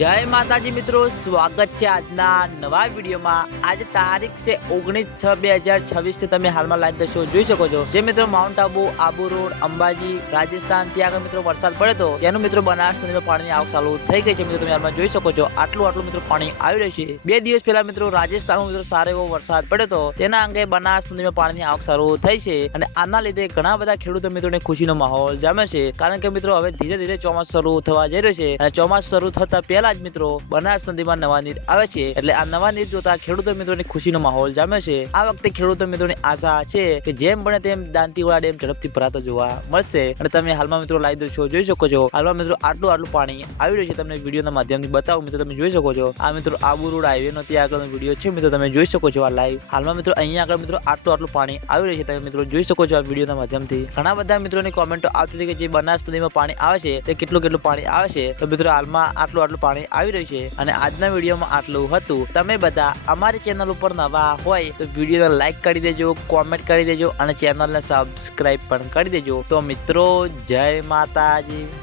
જય માતાજી મિત્રો, સ્વાગત છે આજના નવા વિડીયોમાં। આજે તારીખ છે 19/6/2026 તમે હાલમાં લાઈવ દ્રશ્યો જોઈ શકો છો। જે મિત્રો માઉન્ટ આબુ રોડ અંબાજી રાજસ્થાન ત્યાં આગળ મિત્રો વરસાદ પડ્યો તો તેનું મિત્રો બનાસ નદીમાં પાણીની આવક ચાલુ થઈ ગઈ છે। મિત્રો તમે હાલમાં જોઈ શકો છો આટલું મિત્રો પાણી આવી રહ્યું છે। 2 દિવસ પહેલા મિત્રો રાજસ્થાનમાં મિત્રો સારો એવો વરસાદ પડ્યો તો તેના અંગે બનાસ નદીમાં પાણીની આવક શરૂ થઈ છે અને આના લીધે ઘણા બધા ખેડૂતો મિત્રોને ખુશીનો માહોલ જામ્યો છે। કારણ કે મિત્રો હવે ધીરે ધીરે ચોમાસું શરૂ થવા જઈ રહ્યું છે અને ચોમાસું શરૂ થતા પહેલા જ મિત્રો બનાસ નદીમાં નવા નીર આવે છે, એટલે આ નવા નીર જોતા ખેડૂતો મિત્રોને ખુશીનો માહોલ જામ્યો છે। આ વખતે ખેડૂતો મિત્રોની આશા છે કે જેમ બને તેમ દાંતીવાડા ડેમ ઝડપથી ભરાતો જોવા મળશે અને તમે હાલમાં મિત્રો લાઈવ દ્રશ્યો જોઈ શકો છો। હાલમાં મિત્રો આટલું પાણી આવી રહ્યું છે, તમને વિડીયોના માધ્યમથી બતાવું મિત્રો તમે જોઈ શકો છો। આ મિત્રો આબુ રોડ હાઈવે નો ત્યાં આગળનો વિડીયો છે મિત્રો તમે જોઈ શકો છો। આ લાઈવ હાલમાં મિત્રો અહીંયા આગળ મિત્રો આટલું પાણી આવી રહ્યું છે, તમે મિત્રો જોઈ શકો છો આ વિડીયોના માધ્યમથી। ઘણા બધા મિત્રોની કોમેન્ટો આવતી હતી કે જે બનાસ નદીમાં પાણી આવે છે તે કેટલું પાણી આવે છે, તો મિત્રો હાલમાં આટલું પાણી આવી રહ્યું છે અને આજના વિડીયોમાં આટલું હતું। તમે બધા અમારી ચેનલ ઉપર નવા હોય તો વિડીયોને લાઈક કરી દેજો, કોમેન્ટ કરી દેજો અને ચેનલને સબસ્ક્રાઇબ પણ કરી દેજો। તો મિત્રો જય માતાજી।